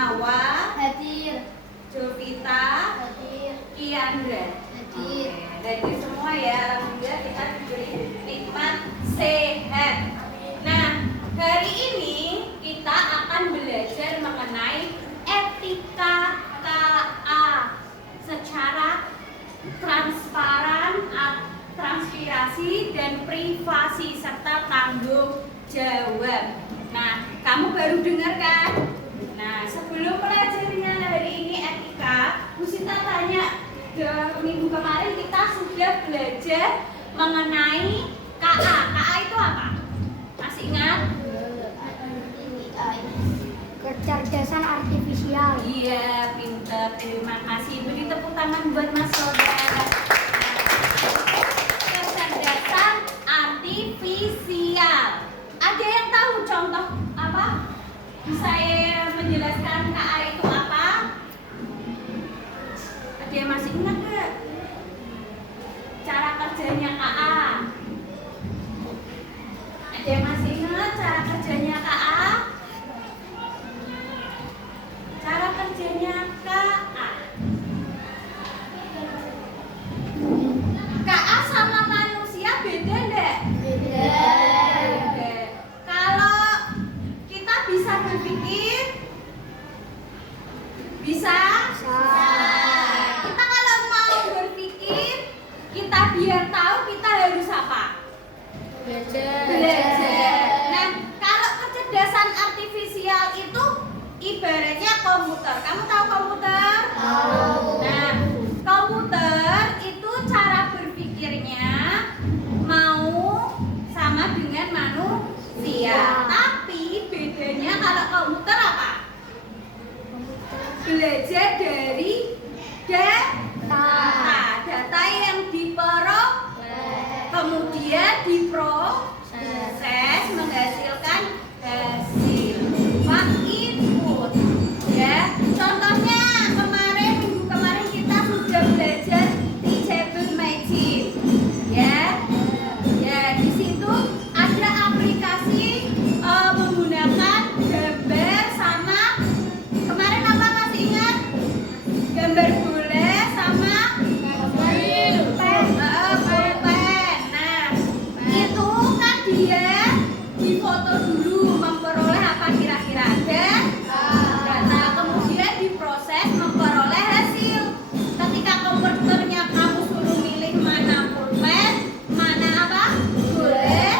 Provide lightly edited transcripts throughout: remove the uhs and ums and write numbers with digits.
Hawa, Hadir. Jovita, Hadir. Kiandra. Hadir. Hadir semua ya, alhamdulillah kita diberi nikmat sehat. Nah, hari ini kita akan belajar mengenai etika KA secara transparan, transpirasi dan privasi serta tanggung jawab. Nah, kamu baru dengar kan? Nah, sebelum pelajarinya hari ini etika, Bu Sita tanya, minggu kemarin kita sudah belajar mengenai KA. KA itu apa? Masih ingat? Kecerdasan artifisial. Iya, pintar. Terima kasih. Beri tepuk tangan buat Mas Soda. Kecerdasan artifisial. Ada yang tahu contoh apa? Bisa saya menjelaskan KA itu apa? Ada yang masih ingat nggak? Cara kerjanya KA? Ada yang masih ingat cara kerjanya KA? Cara kerjanya KA. KA sama manusia beda enggak? Beda. Beda. Kalau kita bisa berpikir, bisa? Kita kalau mau berpikir, kita biar tahu kita harus apa? Belajar. Nah, kalau kecerdasan artifisial itu ibaratnya komputer. Kamu tahu komputer? Tahu. Nah, komputer itu cara berpikirnya mau sama dengan manusia. Tapi bedanya kalau komputer apa? Belajar dari data yang kemudian diproses menghasilkan hasil. Input ya. Contohnya minggu kemarin kita sudah belajar teachable magic ya. Ya, di situ ada aplikasi menggunakan gambar sama kemarin apa masih ingat? Gambar bola sama pulpen. Nah, itu kan dia difoto dulu memperoleh apa kira-kira dan data kemudian diproses memperoleh hasil. Ketika komputernya kamu suruh milih mana pulpen, mana apa bola,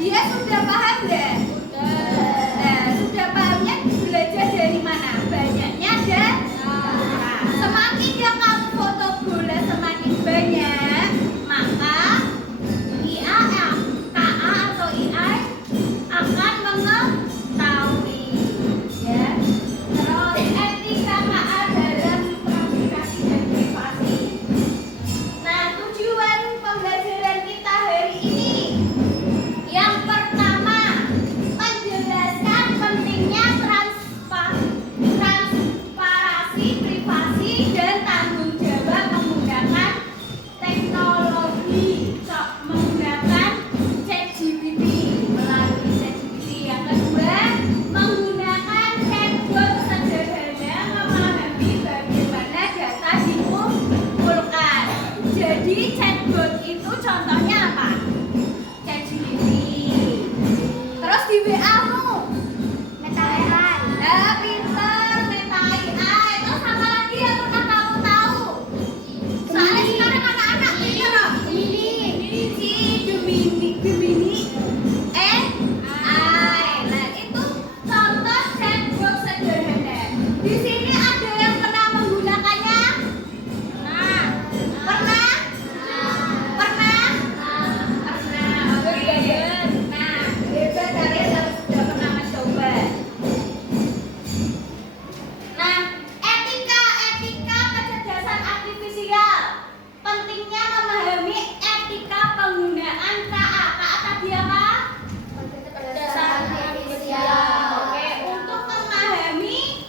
dia sudah paham deh. Nah, sudah pahamnya belajar dari mana? Banyaknya dan semakin yang kamu foto bola semakin banyak, maka IA, KA atau AI akan mengetahui ya. Terus etika KA dalam transpirasi dan privasi. Nah, tujuan pembelajaran kita hari ini yang pertama, menjelaskan pentingnya transparasi, privasi dan tanggung jawab menggunakan teknologi, menggunakan ChatGPT, melalui ChatGPT. Yang kedua, menggunakan chatbot sederhana memahami bagaimana data dikumpulkan. Jadi chatbot itu contohnya apa? ChatGPT. Terus di WA-mu, Meta AI. pinter, Meta AI. Terus apa lagi yang pernah kamu tahu? Soalnya sekarang anak-anak pinter loh. Gemini AI. Nah, itu contoh chatbot sederhana. Di sini ada yang pernah menggunakannya? Nah, pernah? Pernah? Oke. Nah, hebat kalian harus sudah pernah mencoba. Nah, etika kecerdasan artifisial. Pentingnya memahami etika penggunaan KA. KA tadi apa? Kecerdasan artifisial. Oke, untuk memahami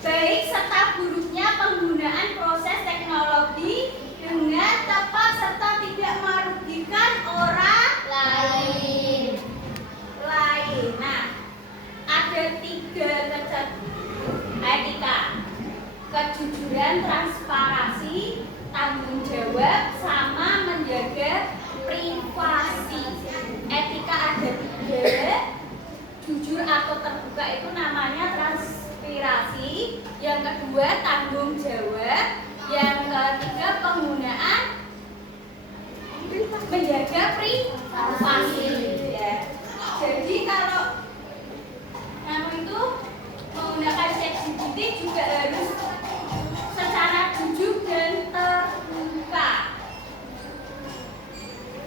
baik serta buruknya penggunaan proses teknologi dengan tepat serta tidak merugikan orang Lain. lain. Nah, ada tiga Etika, kejujuran, transparansi, tanggung jawab, sama menjaga privasi. Etika ada 3, jujur atau terbuka itu namanya transparansi. Yang kedua tanggung jawab. Yang ketiga penggunaan menjaga privasi. Ya. Jadi kalau kamu itu menggunakan ChatGPT juga harus secara jujur dan terbuka.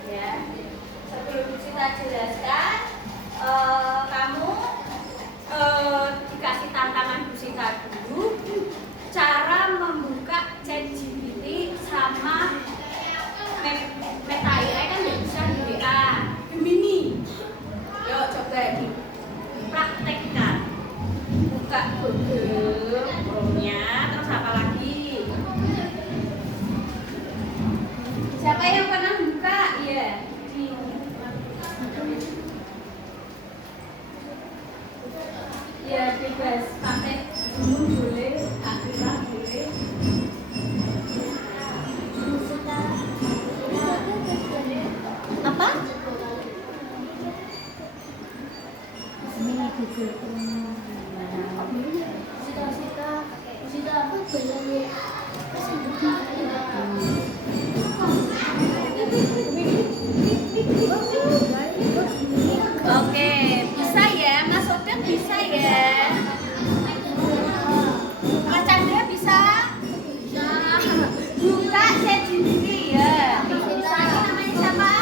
Ya, sebelum kita jelaskan, kamu dikasih tantangan Bu Sita dulu, cara membuka ChatGPT sama Meta AI kan nggak bisa di WA, Gemini. Yuk coba dipraktekkan. Buka Google Chrome-nya, terus apa lagi? Siapa yang pernah buka? Iya. Ya bebas, pakai gunung boleh, akhirat boleh. Apa? Ini Google Sita apa belum Oke, bisa ya, Mas Odet bisa ya. Mas Chandra bisa? Buka ChatGPT ya. Bisa, ini namanya siapa?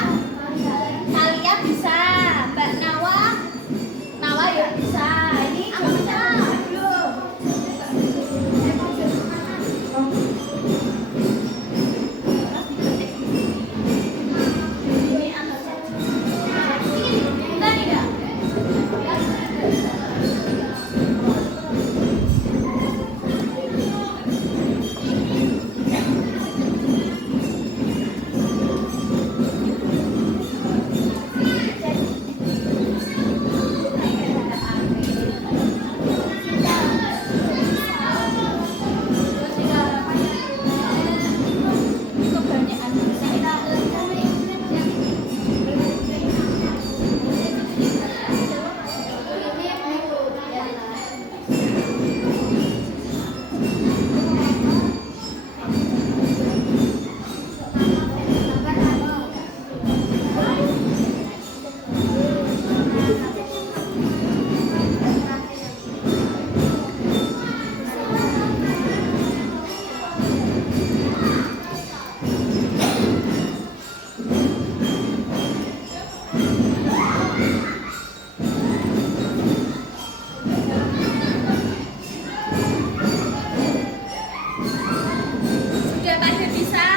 Talia bisa, Mbak Nawa ya bisa. Ini aku bisa belum? Ini atau ChatGPT? Kita tidak. Sudah pada bisa?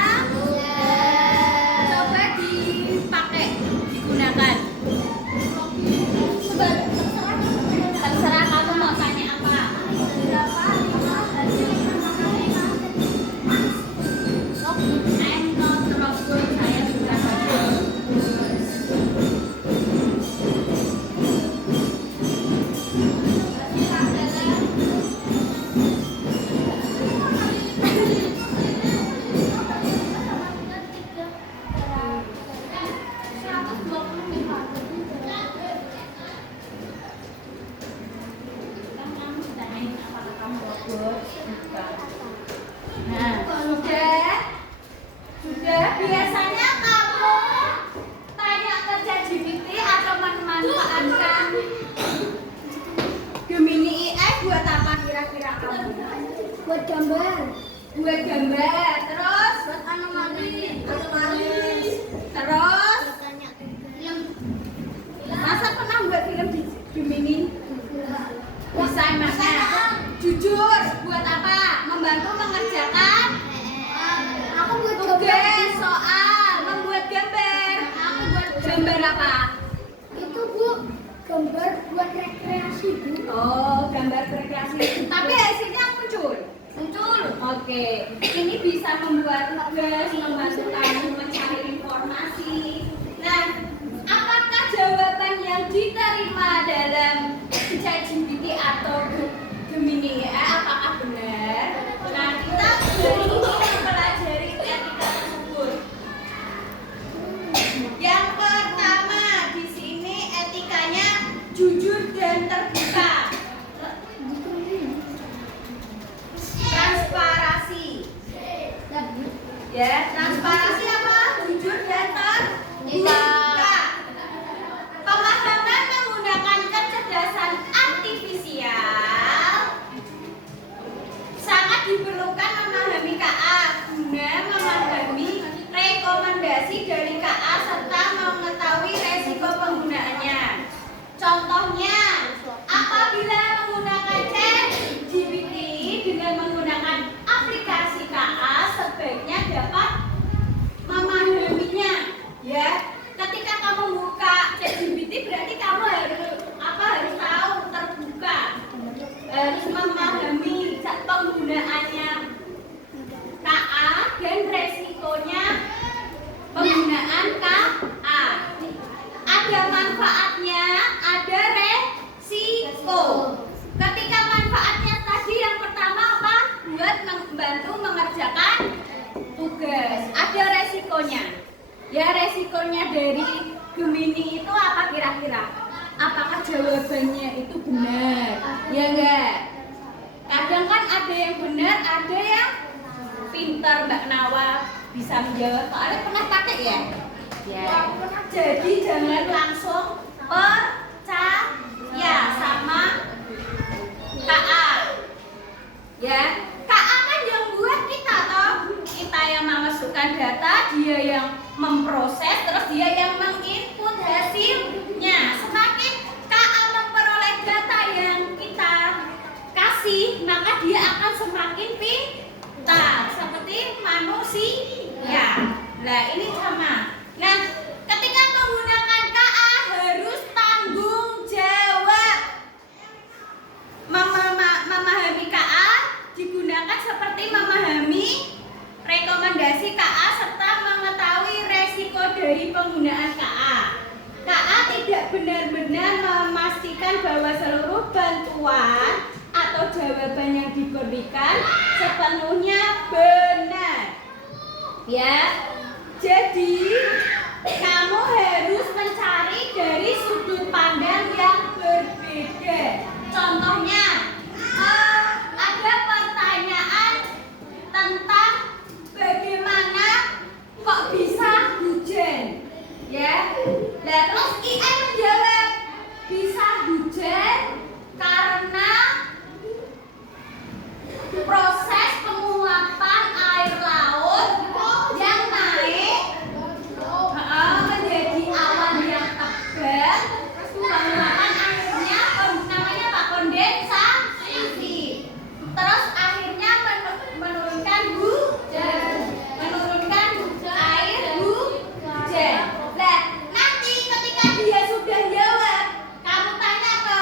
Coba dipakai, digunakan. Terserah kamu mau tanya apa. I'm not robot, saya juga Nah, sudah biasanya kamu tanya ke ChatGPT atau memanfaatkan Gemini AI buat apa kira-kira kamu? buat gambar, Buat gambar, terus buat anomali, terus film, masa pernah buat film di Gemini? Bisa masnya. Jujur, buat apa? Membantu mengerjakan aku buat tugas, soal, membuat gambar. aku buat Gambar apa? itu Bu, gambar buat rekreasi Bu. Oh, gambar rekreasi. Tapi hasilnya muncul. Oke. Ini bisa membuat tugas, membantu kamu mencari informasi. Nah, apakah jawaban yang diterima dalam ChatGPT atau Gemini apakah harus memahami penggunaannya KA dan resikonya penggunaan KA. Ada manfaatnya, ada resiko. Ketika manfaatnya tadi yang pertama apa? Buat membantu mengerjakan tugas. Ada resikonya. Ya, resikonya dari Gemini itu apa kira-kira? Apakah jawabannya itu benar? Ya enggak? Kadang kan ada yang benar, ada yang pintar. Mbak Nawa bisa menjawab. Soalnya pernah pakai ya? Ya. Jadi jangan langsung percaya sama KA. Ya, KA kan yang buat kita toh. Kita yang memasukkan data, dia yang memproses, terus dia yang menginput hasilnya. Semakin KA memperoleh data yang kita kasih, maka dia akan semakin pintar seperti manusia. Nah, ini sama. Nah, ketika menggunakan KA harus tanggung jawab. Memahami KA digunakan seperti memahami rekomendasi KA serta mengetahui resiko dari penggunaan KA. KA tidak benar-benar memastikan bahwa seluruh bantuan atau jawaban yang diberikan sepenuhnya benar. Ya, jadi kamu harus mencari dari sudut pandang yang berbeda. Contohnya, ada pertanyaan tentang bagaimana kok bisa hujan, ya. Nah, terus IE menjawab bisa hujan karena proses penguapan air laut yang naik menjadi awan yang tebal, penguapan airnya namanya apa? Kondensasi. Terus akhirnya menurunkan air hujan. Nah, nanti ketika dia sudah jawab, kamu tanya ke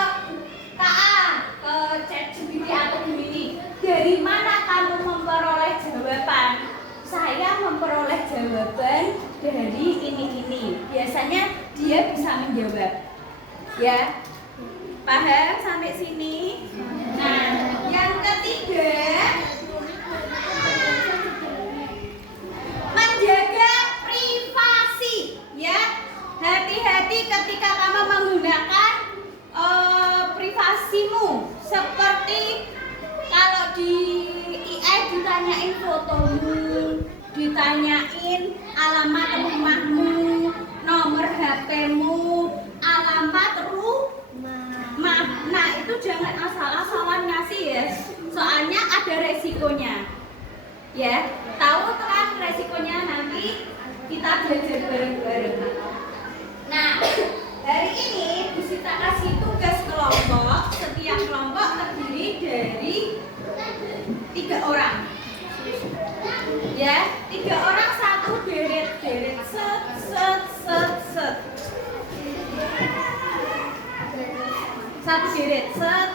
KA, ke ChatGPT atau Gemini, dari mana kamu memperoleh jawaban? Saya memperoleh jawaban dari ini. Biasanya dia bisa menjawab. Ya, paham sampai sini? Nah, yang ketiga, menjaga privasi. Ya, hati-hati ketika kamu menggunakan privasimu. Seperti kalau di IE ditanyain fotomu, ditanyain alamat rumahmu, nomor HP-mu, alamat rumah. Nah, itu jangan asal-asalan ngasih ya. Soalnya ada resikonya. Ya, tahu kan resikonya, nanti kita belajar bareng-bareng. Nah, hari ini Bu Sita kasih tugas kelompok. Setiap kelompok terdiri dari 3 orang. Ya, 3 orang satu deret set. Satu deret set.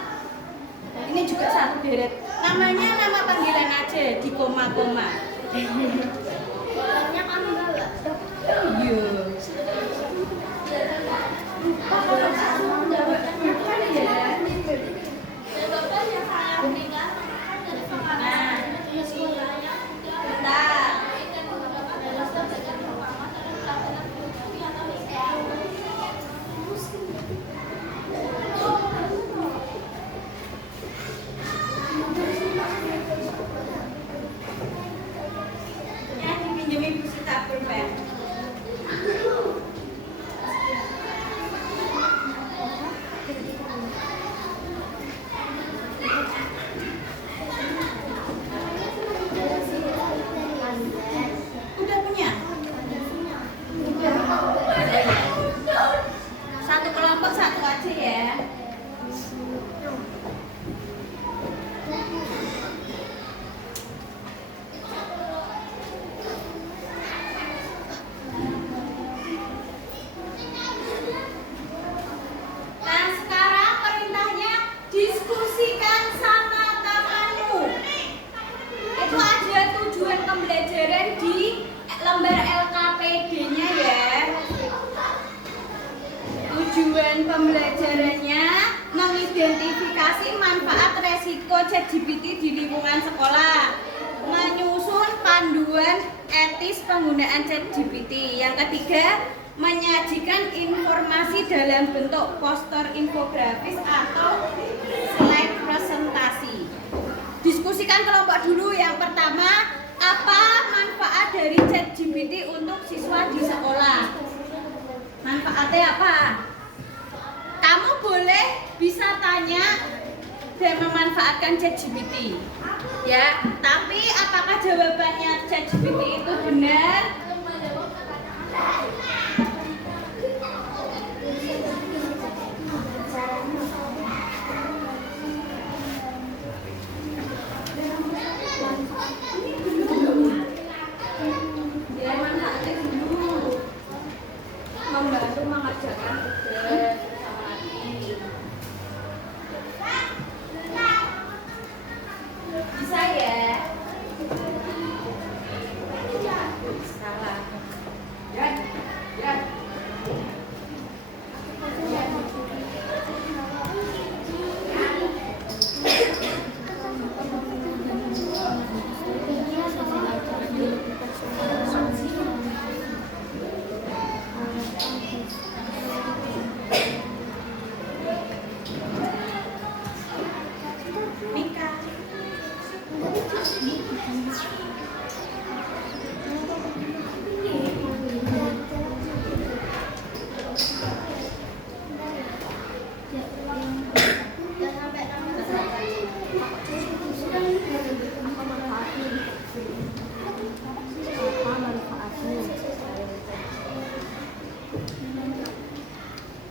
Ini juga satu deret. Namanya nama panggilan aja di koma-koma. Soalnya kamu enggak. Iya. Lupa kalau kamu jawabnya kan ya. Nah, bentar. Ya, dipinjemin Bu Sita pulpen. Tujuan pembelajarannya mengidentifikasi manfaat resiko ChatGPT di lingkungan sekolah, menyusun panduan etis penggunaan ChatGPT. Yang ketiga, menyajikan informasi dalam bentuk poster infografis atau slide presentasi. Diskusikan kelompok dulu. Yang pertama, apa manfaat dari ChatGPT untuk siswa di sekolah? Manfaatnya apa? Kamu boleh bisa tanya dan memanfaatkan ChatGPT, ya. Tapi apakah jawabannya ChatGPT itu benar? Ya, manfaatnya dulu. Membantu mengerjakan tugas. Bisa ya? Salah. Ya, ya. Mika.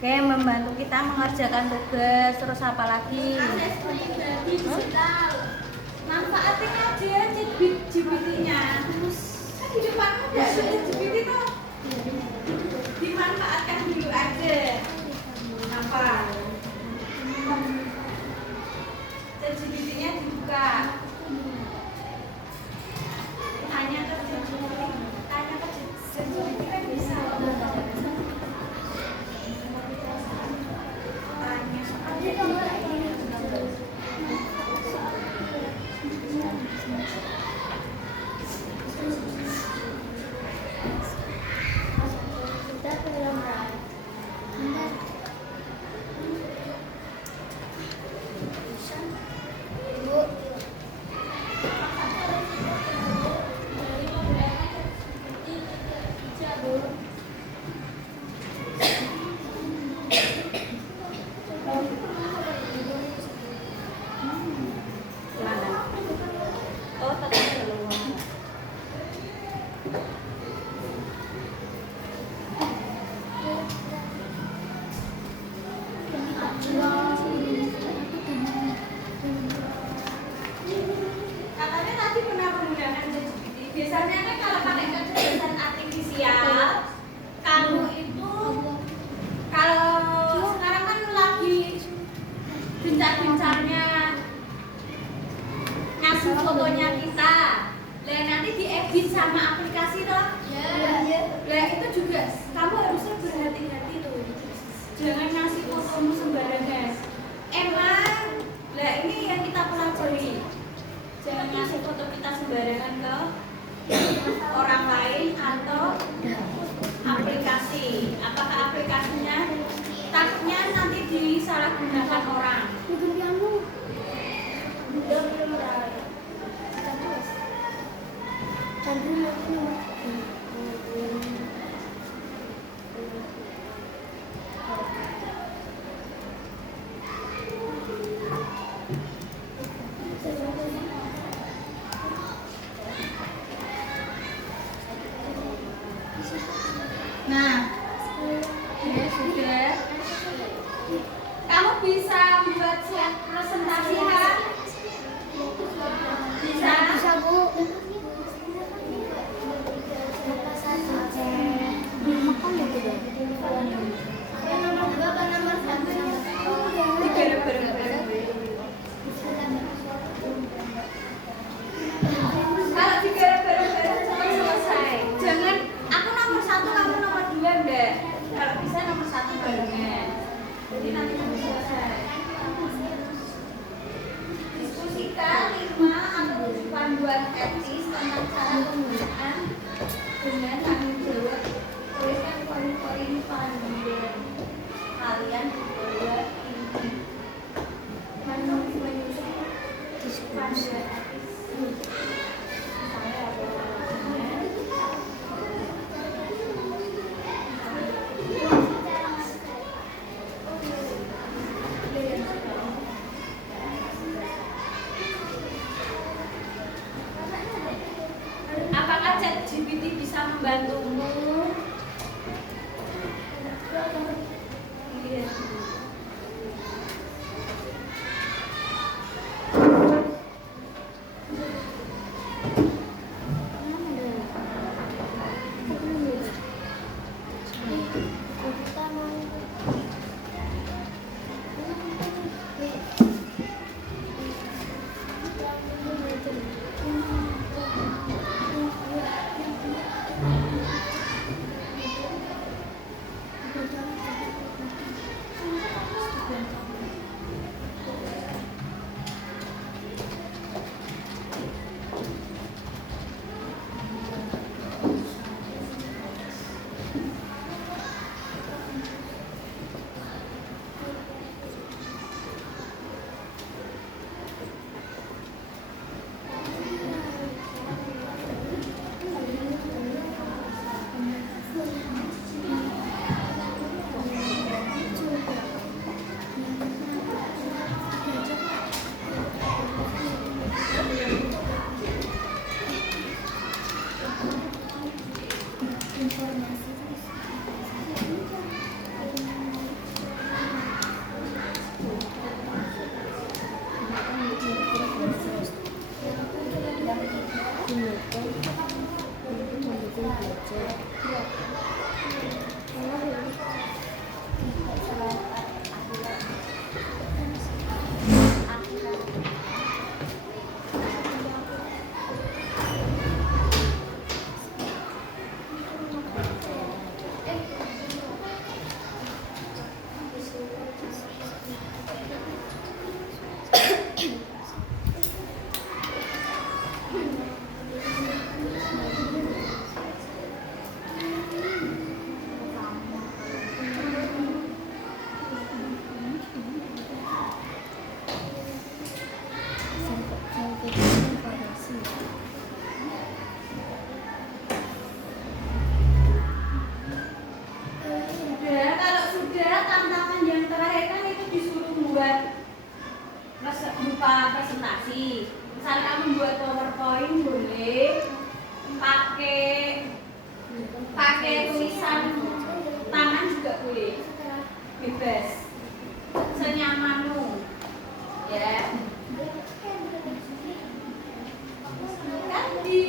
Oke, membantu kita mengerjakan tugas. Terus apa lagi? Akses pribadi digital. Manfaatnya aja ChatGPT-nya. Terus kan di depanmu udah ada ChatGPT tuh. Dimanfaatkan dulu aja. Apa? ChatGPT-nya dibuka. Tanya ke ChatGPT. Tanya ke ChatGPT kan bisa. Katanya tadi pernah menggunakan ChatGPT. Biasanya kan kalau pakai kecerdasan artifisial, kamu itu kalau sekarang kan lagi gencar-gencarnya ngasih fotonya kita. Lah nanti diedit sama aplikasi toh. Lah itu juga kamu harusnya berhati-hati tuh. Jangan ngasih fotomu sembarangan. Emang lah ini yang kita pelajari. Jangan ngasih foto kita sembarangan ke orang lain atau aplikasi. Apakah aplikasinya takutnya nanti disalahgunakan orang. etis tentang cara penggunaan dengan tanggung jawab. Tuliskan poin-poin panduan kalian buat ini. Menyusun panduan etis. Apakah ChatGPT bisa membantumu? Iya. Berupa presentasi. Misalnya kamu buat PowerPoint boleh pakai tulisan tangan juga boleh, bebas senyamanmu ya. Kan di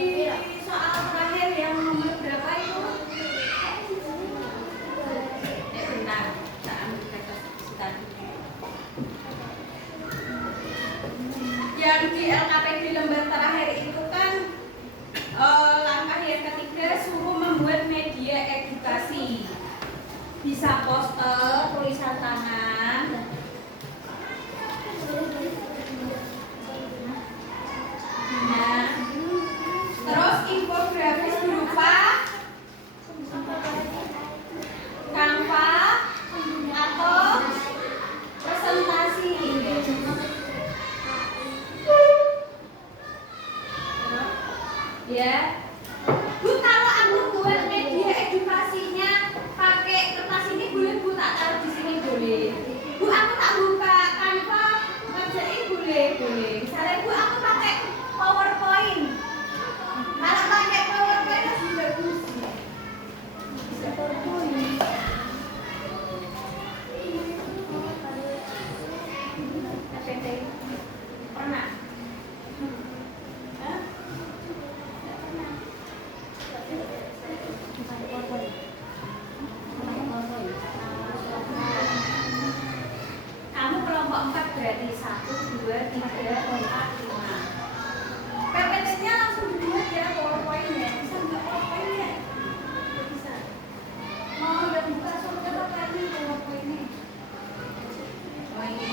soal terakhir yang nomor berapa itu? Bentar, kita ambil kertas tadi. Yang di LKPD lembar terakhir itu kan langkah yang ketiga suruh membuat media edukasi, bisa poster, tulisan tangan, nah, terus infografis berupa Canva atau presentasi. Ya, Bu, kalau aku buat media edukasinya pakai kertas ini boleh Bu, tak taruh di sini boleh. Bu, aku tak buka Canva ngerjain boleh. Misalnya Bu, aku pakai PowerPoint. Kalau pakai PowerPoint lebih bagus. Bisa PowerPoint. Pernah? Kamu kelompok 4 berarti 1, 2, 3, 4, 5. PPT-nya langsung dibuat ya PowerPoint-nya. Bisa nggak PowerPoint-nya? Bisa. Mau yang buka soalnya pakai ini PowerPoint-nya. Oh ini.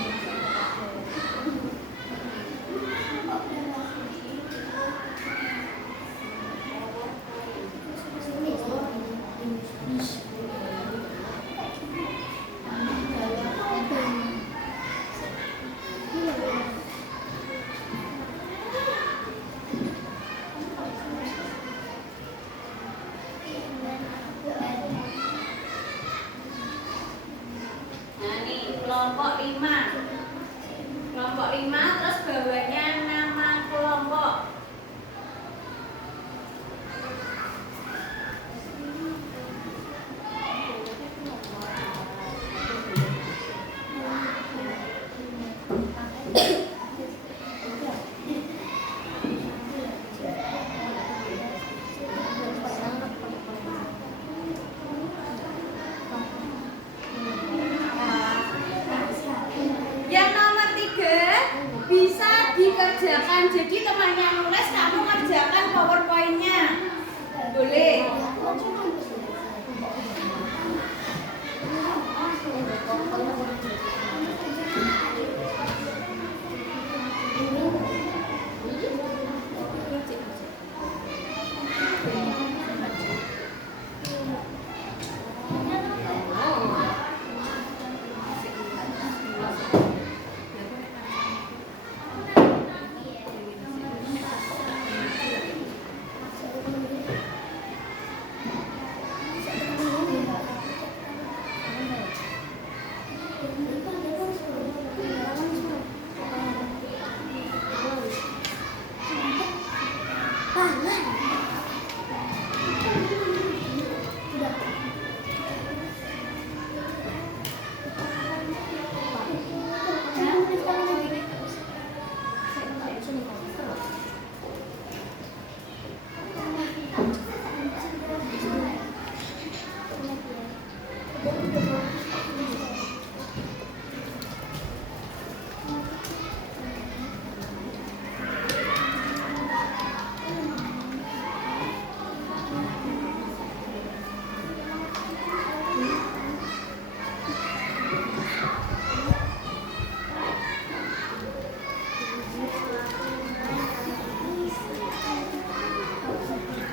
mengerjakan. Jadi temannya nulis, kamu ngerjakan PowerPoint-nya. Boleh.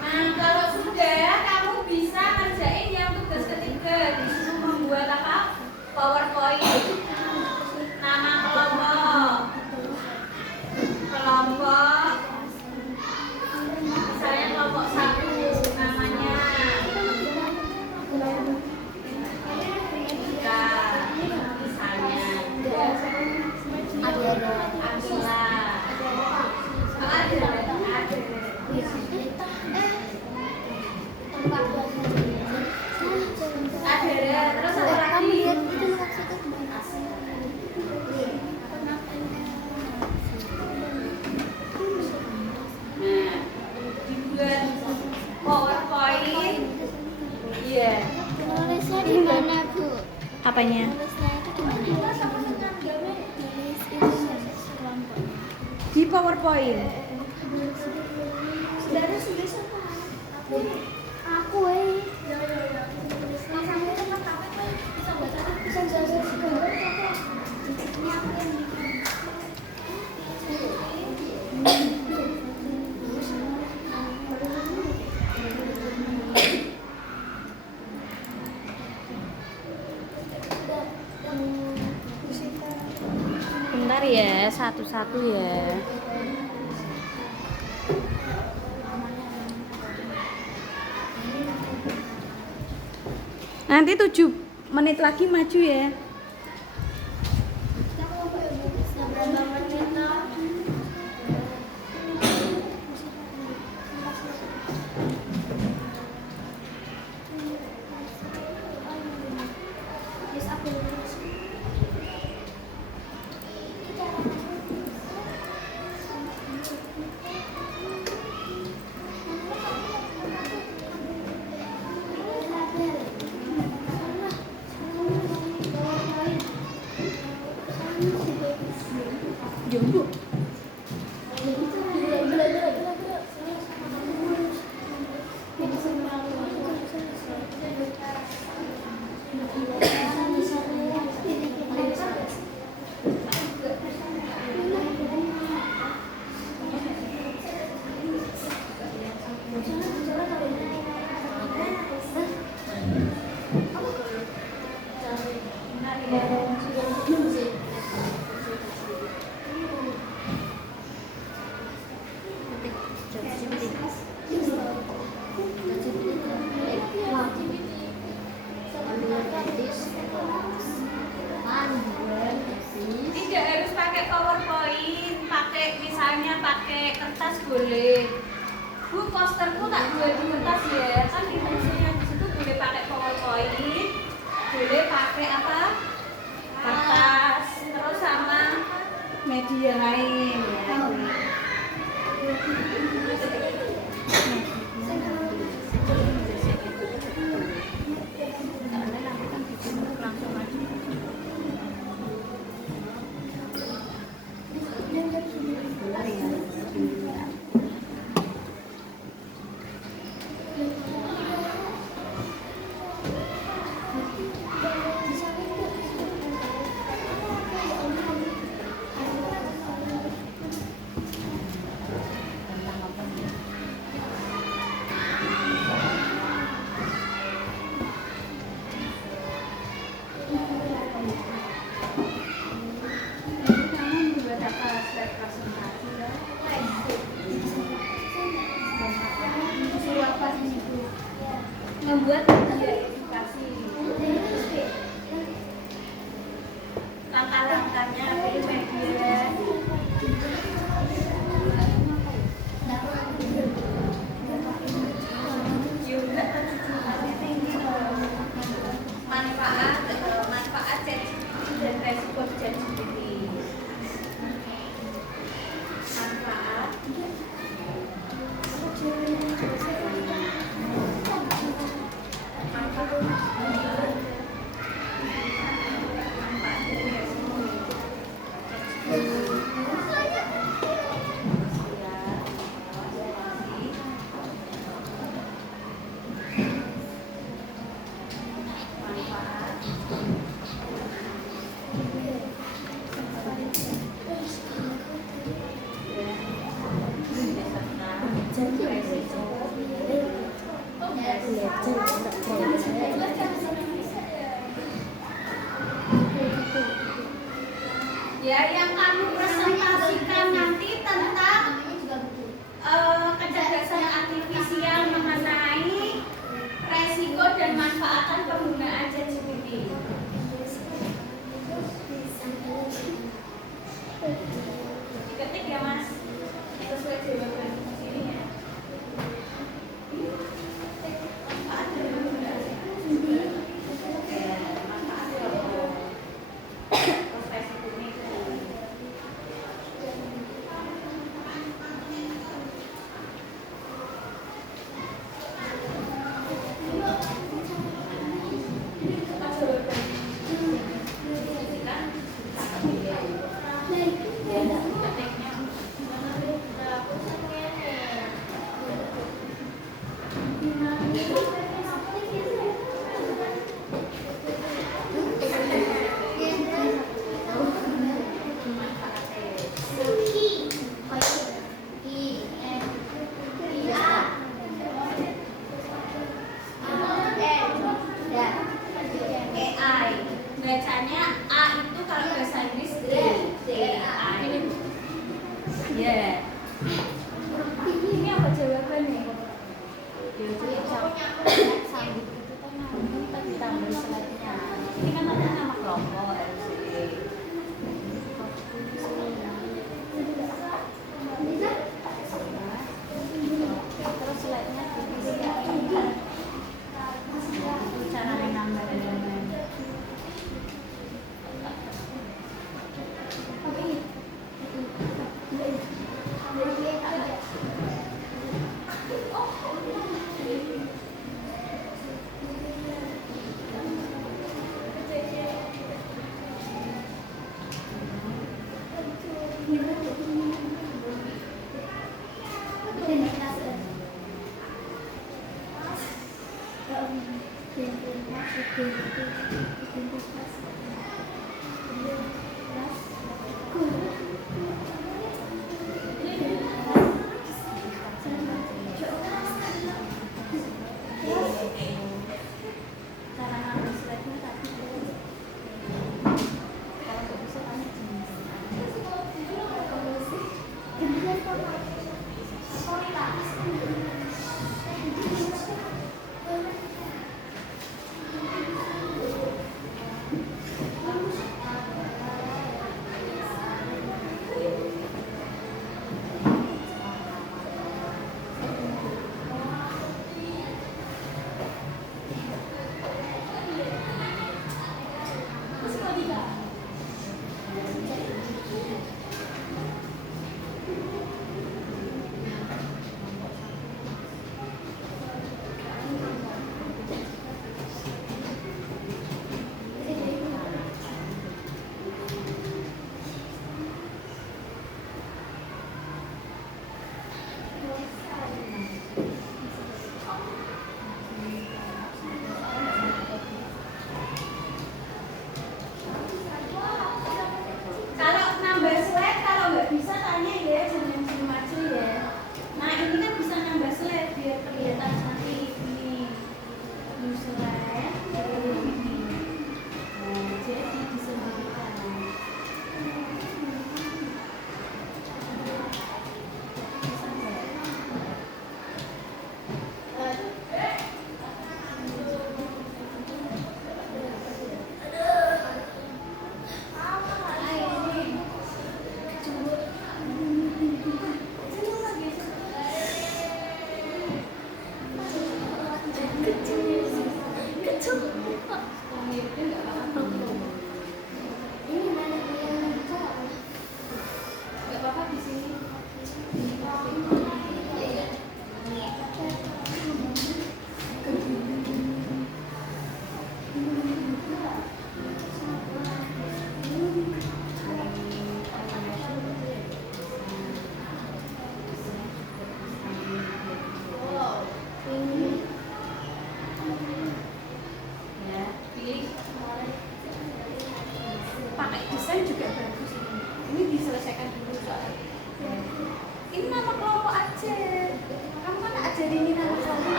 Nah, kalau sudah, kamu bisa ngerjain yang tugas ketiga. Disuruh membuat apa? PowerPoint. Nama kelompok. Kelompok. Misalnya kelompok 1 namanya. Kita misalnya Amila. Ada, terus apa lagi? Nah, dibuat PowerPoint. Iya. Nulisnya di mana, Bu? Apanya? Nulisnya itu di mana? Nulis itu kelompok. Di PowerPoint. Saudara sudah sama. Aku Masanya tempat apa? Bisa buat apa? Bisa jalan segala apa? Ini aku yang Bentar ya, satu-satu ya. Nanti 7 menit lagi maju ya. Jumbo. Tidak harus pakai PowerPoint, pakai misalnya pakai kertas boleh. Bu, posterku tak jual di kertas ya, kan instruksinya di situ boleh pakai PowerPoint, boleh pakai apa? Kertas, terus sama media lain ya. Membuat media edukasi. Langkah-langkahnya pilih media. Juga manfaat dan resiko ChatGPT. Manfaat ya yang kamu presentasikan nanti tentang kecerdasan artifisial mengenai resiko dan manfaatan penggunaan ChatGPT. Diketik ya Mas, sesuai jawaban sini ya. Bacanya A itu kalau bahasa Inggris AI. Ya. Ini apa jawabannya? Sambut itu kan kita ditambah slide-nya. Ini kan ada nama kelompok LCD. Terus slide-nya diisi itu caranya nambah elemen.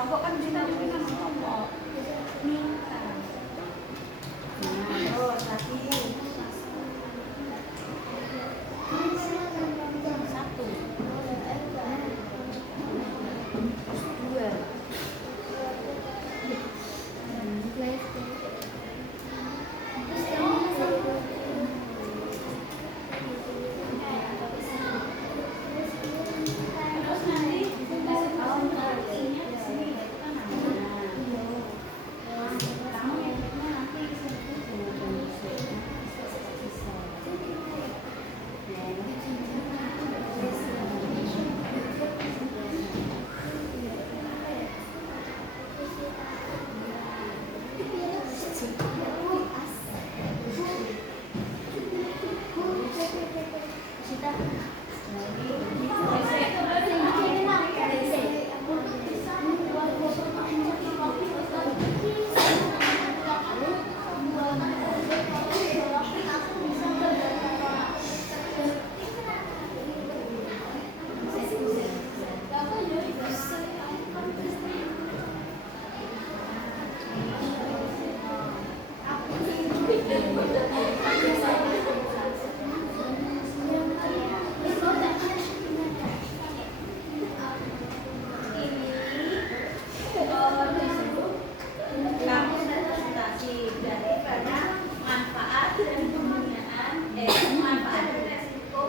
kelompok kan kita dengan kelompok. Nah, terus lagi. Satu. Dua. Terus nanti presentasinya di sini kita kamu ngikutnya nanti kamu presentasi daripada manfaat dan penggunaan manfaat dan resiko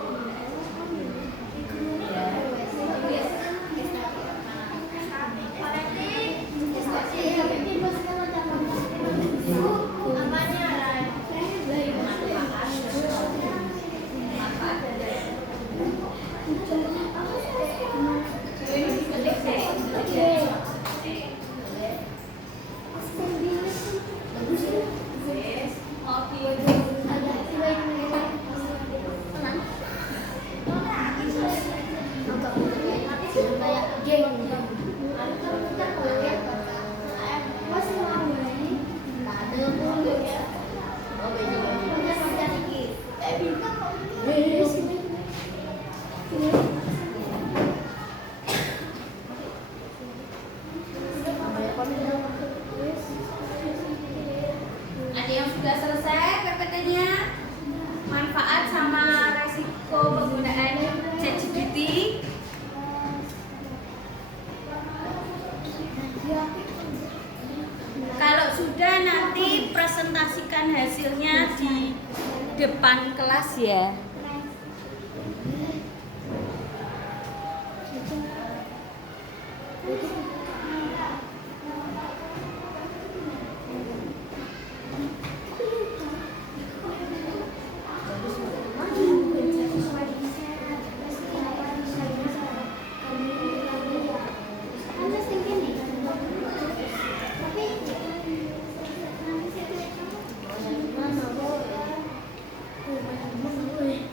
Ada yang sudah selesai PPT-nya? Manfaat sama resiko penggunaan ChatGPT. Kalau sudah nanti presentasikan hasilnya di depan kelas ya. Tapi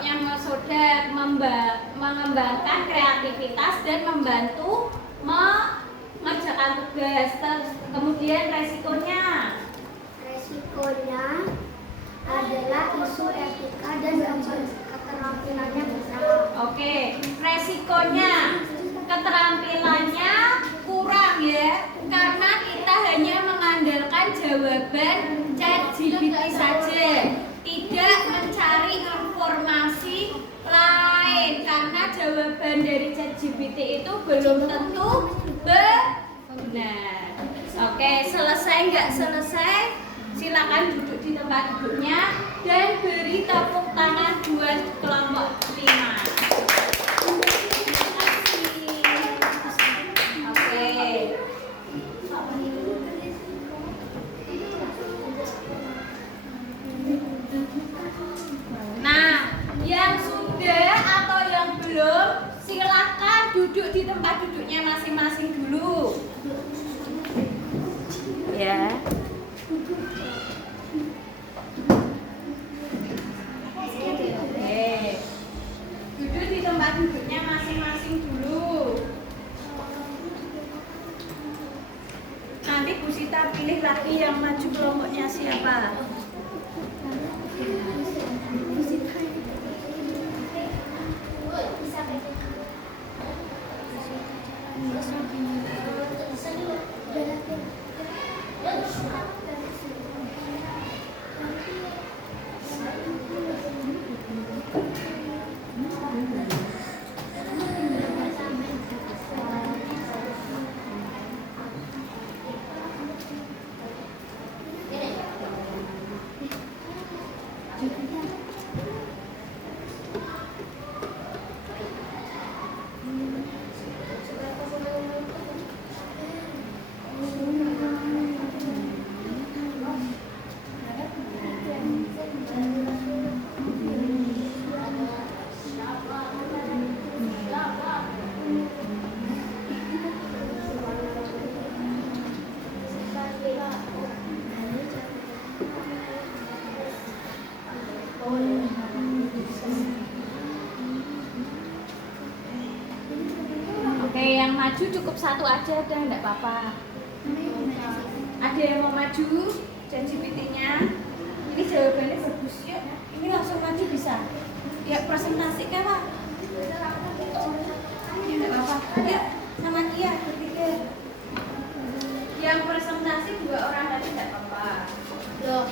kelompoknya Mesodat mengembangkan kreativitas dan membantu mengerjakan tugas. Kemudian resikonya adalah isu etika dan keterampilannya besar. Oke, resikonya keterampilannya kurang ya, karena kita hanya mengandalkan jawaban ChatGPT saja, tidak mencari informasi lain, karena jawaban dari ChatGPT itu belum tentu benar. Oke, selesai nggak selesai? Silakan duduk di tempat duduknya dan beri tepuk tangan buat kelompok 5. Nah, yang sudah atau yang belum, silakan duduk di tempat duduknya masing-masing dulu. Ya. Duduk di tempat duduknya masing-masing dulu. Nanti Bu Sita pilih lagi yang maju kelompoknya siapa. Oke, yang maju cukup satu aja udah enggak apa-apa. Ada yang mau maju ChatGPT-nya? Ini jawabannya bagus ya. Ini langsung maju bisa. Ya presentasi kan Pak? Ya enggak apa-apa. Ya sama Kia bertiga. Yang presentasi 2 orang tadi enggak apa-apa. Loh.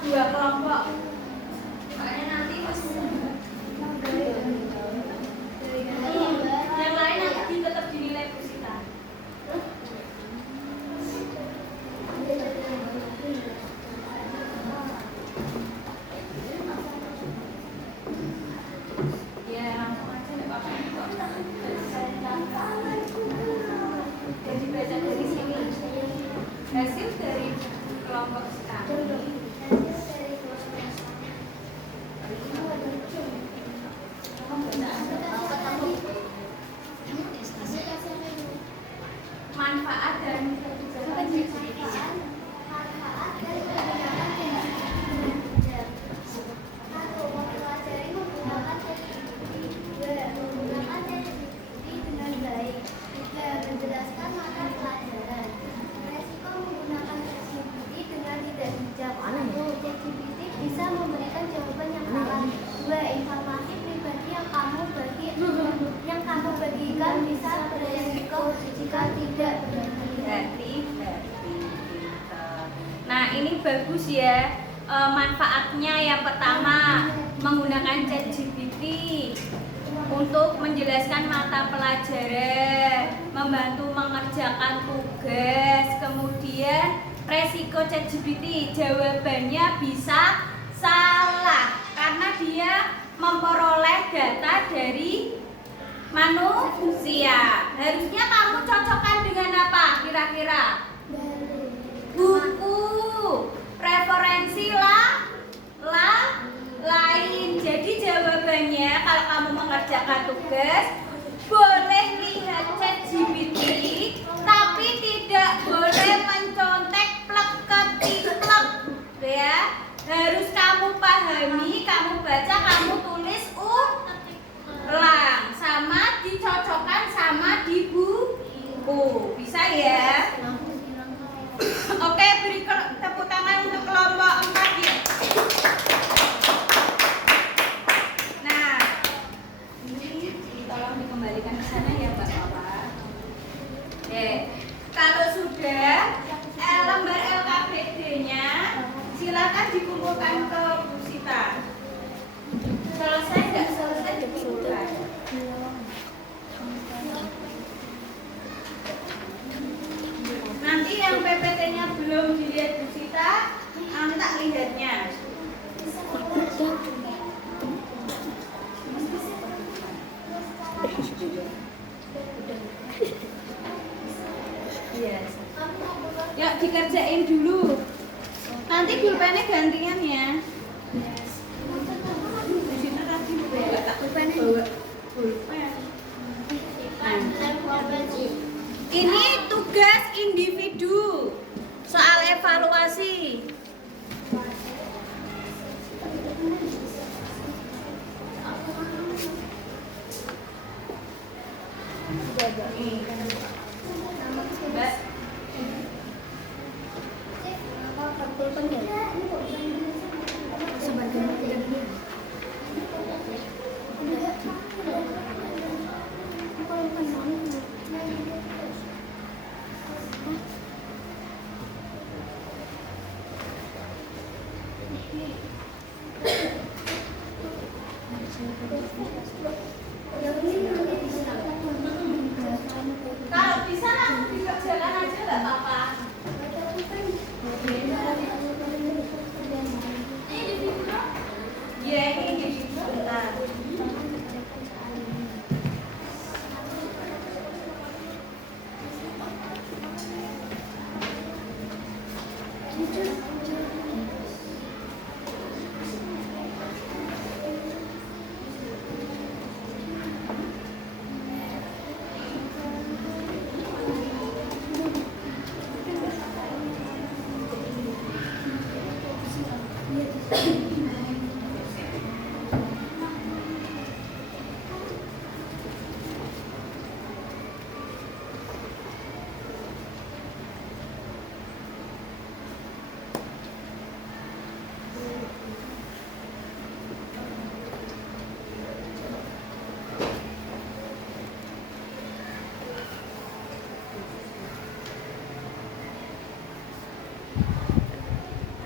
2 kelompok. Makanya nanti pas yang lain nanti tetap dinilai Bu Sita. Ya langsung aja nggak apa-apa. Jadi baca dari sini. Hasil dari kelompok kami. Manfaat dan menjelaskan mata pelajaran. Resiko menggunakan ChatGPT dengan tidak bijak. 1. ChatGPT bisa memberikan jawaban yang salah. 2. Informasi pribadi yang kamu bagikan bisa beresiko jika tidak berhati-hati. Nah, ini bagus ya. Manfaatnya yang pertama, menggunakan ChatGPT untuk menjelaskan mata pelajaran, membantu mengerjakan tugas. Kemudian resiko ChatGPT, jawabannya bisa salah karena dia memperoleh data dari manusia. Harusnya kamu cocokkan dengan apa kira-kira? Buku, referensi lain. Jadi jawabannya kalau kamu mengerjakan tugas boleh lihat ChatGPT, tapi tidak boleh mencontek plek ketiplek, ya. Harus kamu pahami, kamu baca, kamu tulis. beri tepuk tangan untuk kelompok 4 ya. Nah, ini tolong dikembalikan ke sana ya Bapak. Kalau sudah lembar LKPD-nya silakan dikumpulkan ke Bu Sita. Selesai nggak selesai dikumpulkan. Nanti yang PPT-nya belum dilihat Bu Sita, tak lihatnya. Yes. Yuk dikerjain dulu. Nanti pulpennya gantian ya. Di sini tadi enggak tak pulpen. Ini tugas individu soal evaluasi. Mbak. Kalau bisa langsung dikerjakan aja nggak apa-apa. Iya ini sebentar.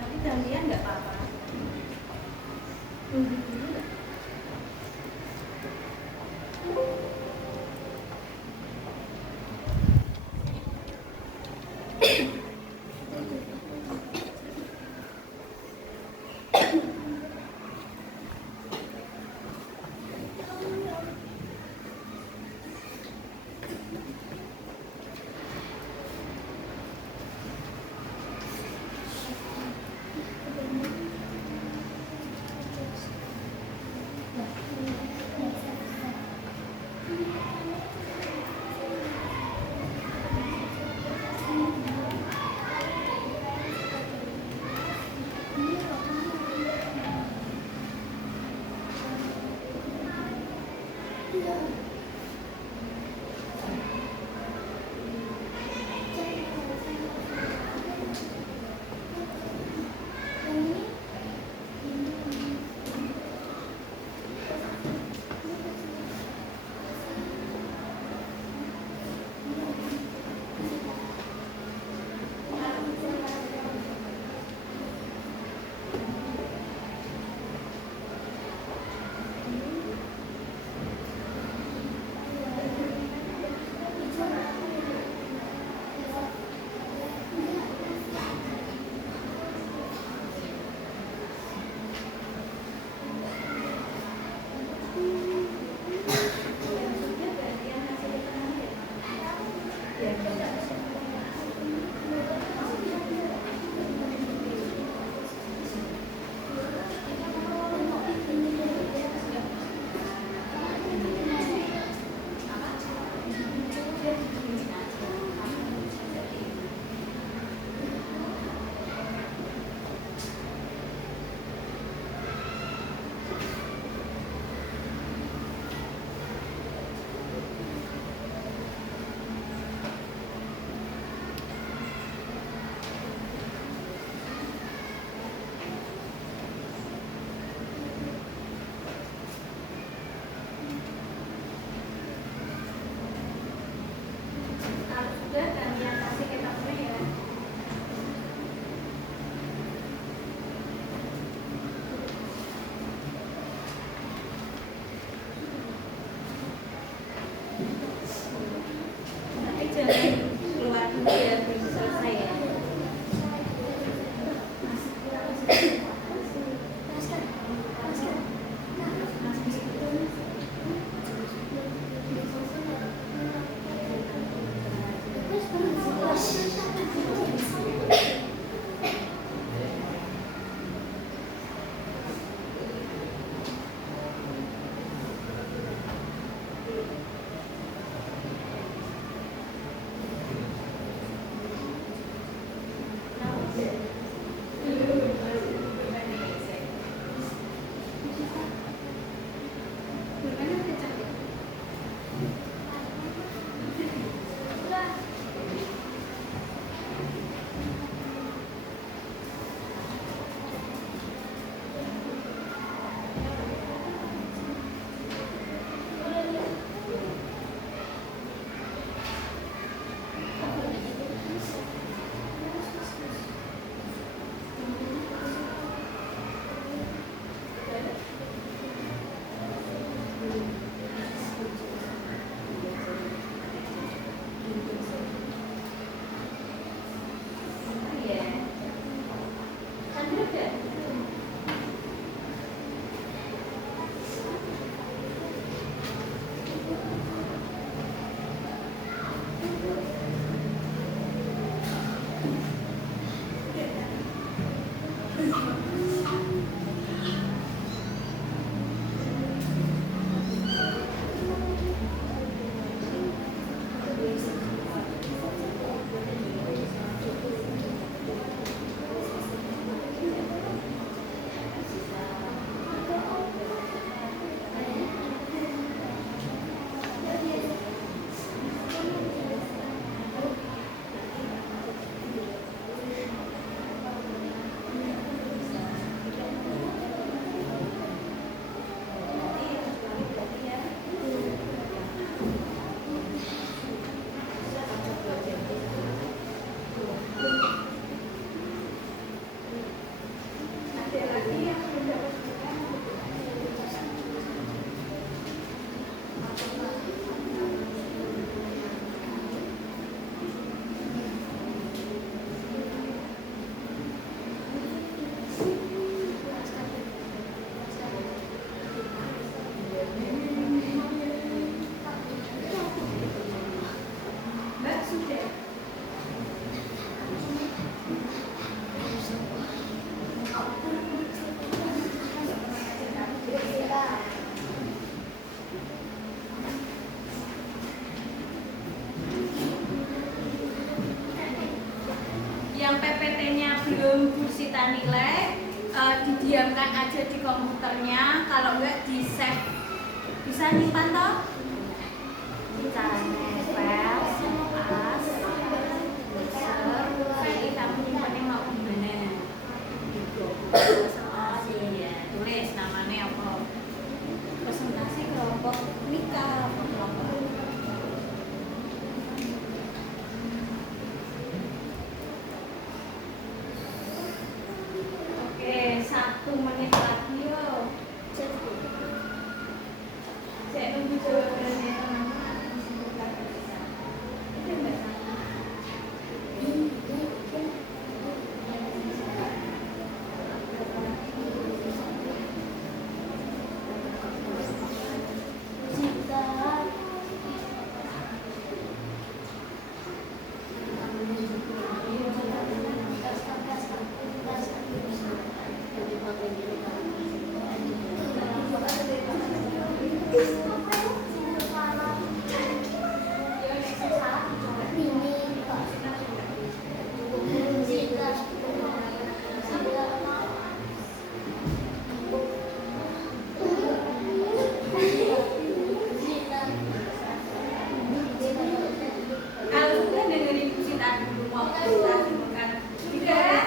Nanti gantian nggak apa-apa. data nilai, didiamkan aja di komputernya, kalau enggak di save. Bisa nyimpan toh? Cara nempel, pas, jadi kamu nyimpannya mau gimana? Tulis namanya apa? Presentasi kelompok nikah kelompok. Oke, 1 menit lagi yo. Saya nunggu jawabannya teman-teman. Itu enggak sama. Kalau sudah dengerin musik tadi dulu mau kita bukan tidak.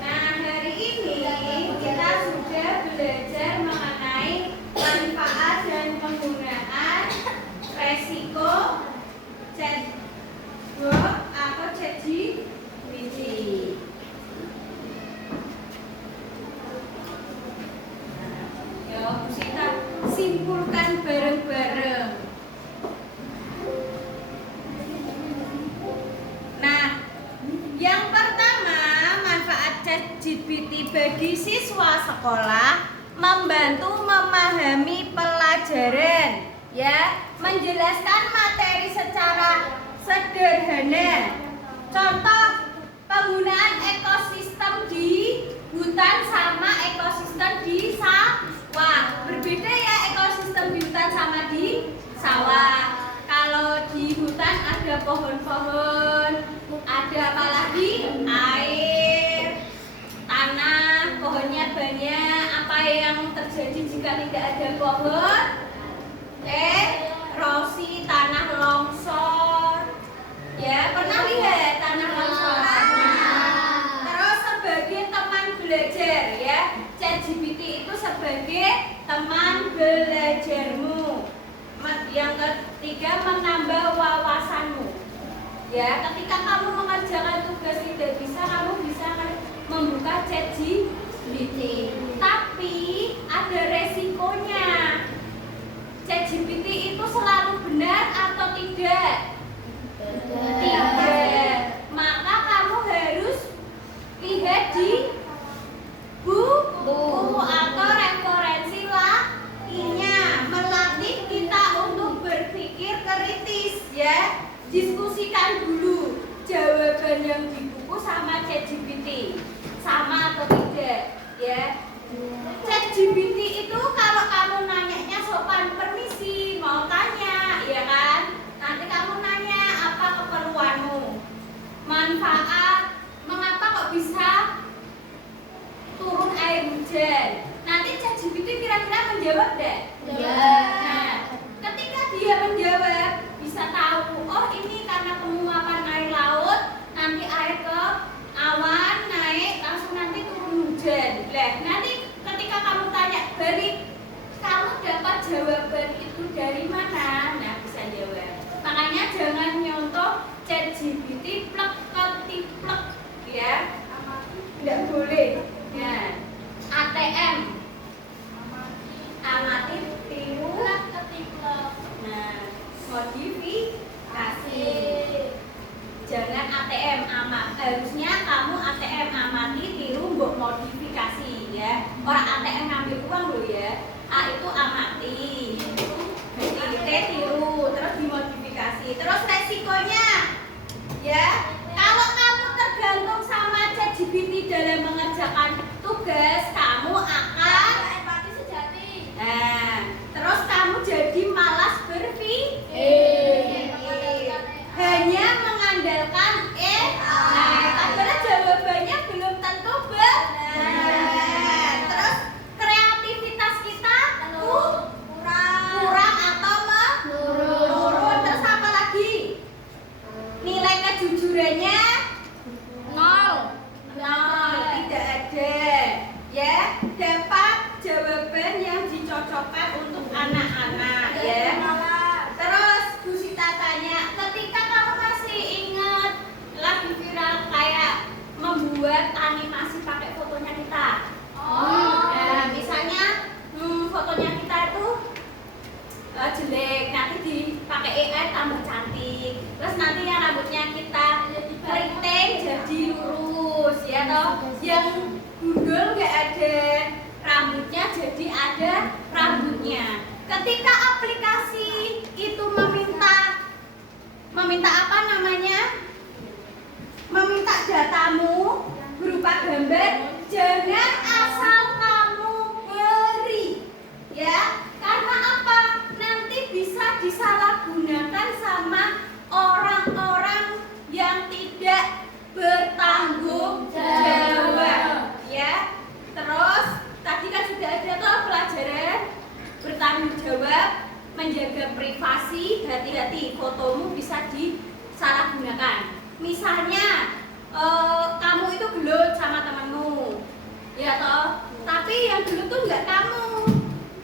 Nah, hari ini kita sudah belajar mengenai manfaat dan penggunaan resiko chatbot atau ChatGPT. Yo, kita simpulkan bareng-bareng. Nah, yang pertama, manfaat ChatGPT bagi siswa sekolah membantu memahami pelajaran, ya, menjelaskan materi secara sederhana. Contoh, penggunaan ekosistem di hutan sama ekosistem di sawah. Berbeda ya ekosistem di hutan sama di sawah. Kalau di hutan ada pohon-pohon, ada apa lagi? Air, tanah, pohonnya banyak. Apa yang terjadi jika tidak ada pohon? Erosi, tanah longsor. Ya, pernah lihat tanah longsor? Terus sebagai teman belajar, ya, ChatGPT itu sebagai teman belajarmu. Yang ketiga, menambah wawasanmu. Ya, ketika kamu mengerjakan tugas tidak bisa, kamu bisa membuka ChatGPT. Tapi ada resikonya. ChatGPT itu selalu benar atau tidak? Tidak. Maka kamu harus lihat di buku atau referensi lainnya, melatih kita untuk berpikir kritis, ya. Diskusikan dulu jawaban yang di buku sama ChatGPT, sama atau tidak, ya. ChatGPT itu kalau kamu nanyanya sopan, permisi, mau tanya, ya kan? Nanti kamu nanya apa keperluanmu, manfaat, mengapa kok bisa turun air hujan. Nanti ChatGPT kira-kira menjawab deh. Nah, ketika dia menjawab, bisa tahu, oh ini karena penguapan air laut, nanti air ke awan naik, langsung nanti turun hujan. Nah, nanti ketika kamu tanya balik, kamu dapat jawaban itu dari mana? Nah, bisa jawab. Makanya jangan nyontoh ChatGPT plek ketiplek, ya. Tidak boleh. Ya. ATM. Amati, tiru, ketiplek. Nah, modifikasi. Jangan ATM amat. Harusnya kamu ATM amati, tiru, mbok modifikasi, ya. Orang ATM ngambil uang loh, ya. A itu amati. T tiru, terus dimodifikasi. Terus resikonya, ya. Kalau kamu tergantung sama ChatGPT dalam mengerjakan tugas, kamu akan empati sejati. Nah, terus kamu jadi malas berpikir. Hanya mengandalkan nah, padahal jawabannya dipakai fotonya kita. Nah, misalnya fotonya kita itu jelek, nanti dipakai AI tambah cantik. Terus nanti yang rambutnya kita keriting jadi lurus, ya toh. Yang gundul nggak ada rambutnya jadi ada rambutnya. Ketika aplikasi itu meminta apa namanya? Meminta datamu berupa gambar, jangan asal kamu beri, ya. Karena apa? Nanti bisa disalahgunakan sama orang-orang yang tidak bertanggung jawab, ya. Terus tadi kan sudah ada tuh pelajaran bertanggung jawab, menjaga privasi, hati-hati fotomu bisa disalahgunakan. Misalnya kamu itu gelut sama temanmu, ya toh, tapi yang gelut tuh nggak kamu,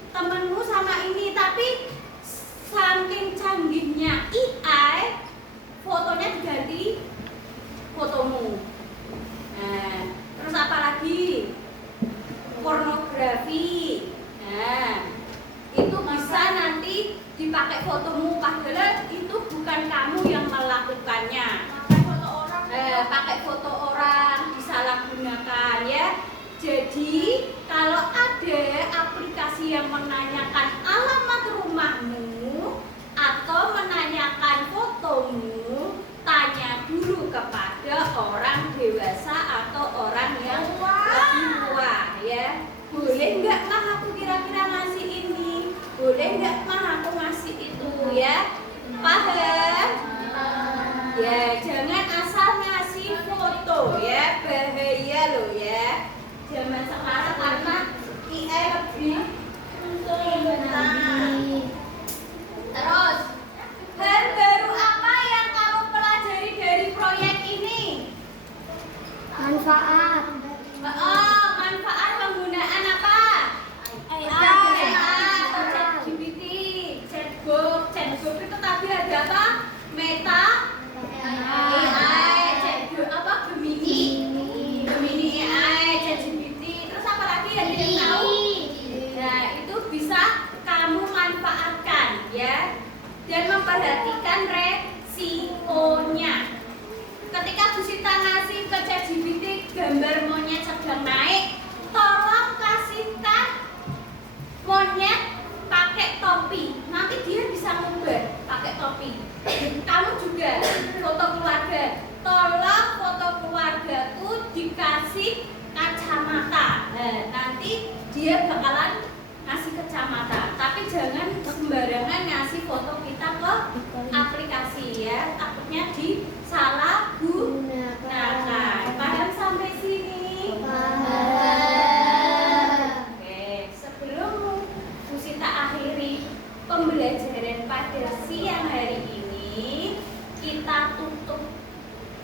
temanmu sama ini, tapi saking canggihnya AI, fotonya diganti fotomu. Nah, terus apa lagi? Pornografi. Nah, itu bisa nanti dipakai fotomu, padahal itu bukan kamu yang melakukannya. Pakai foto orang disalahgunakan, ya. Jadi kalau ada aplikasi yang menanyakan alamat rumahmu atau menanyakan fotomu, tanya dulu kepada orang dewasa atau orang yang lebih tua, ya. Boleh nggak mah aku kira-kira ngasih ini? Boleh nggak mah aku ngasih itu, ya? Paham? Ya, jangan asal ngasih foto, ya. Bahaya loh, ya. Zaman sekarang karena AI lebih pintar. Terus, hal baru apa yang kamu pelajari dari proyek ini? Manfaat. Manfaat penggunaan apa? AI atau ChatGPT, chatbot itu tadi ada apa? Meta AI, chatbot apa? Gemini AI, ChatGPT. Terus apa lagi yang kita tahu? Nah, itu bisa kamu manfaatkan, ya. Dan memperhatikan resikonya. Ketika Bu Sita ngasih ke ChatGPT gambar monyet sedang naik, tolong kasihkan monyet pakai topi. Nanti dia bisa ngubah pakai topi. Kamu juga foto keluarga, tolong foto keluargaku dikasih kacamata. Nah, nanti dia bakalan ngasih kacamata. Tapi jangan sembarangan ngasih foto kita ke aplikasi, ya. Takutnya disalahgunakan. Paham sampai sini? Oke, sebelum Bu Sita akhiri pembelajaran pada siang hari ini, kita tutup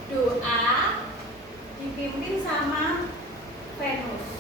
doa dipimpin sama Venus.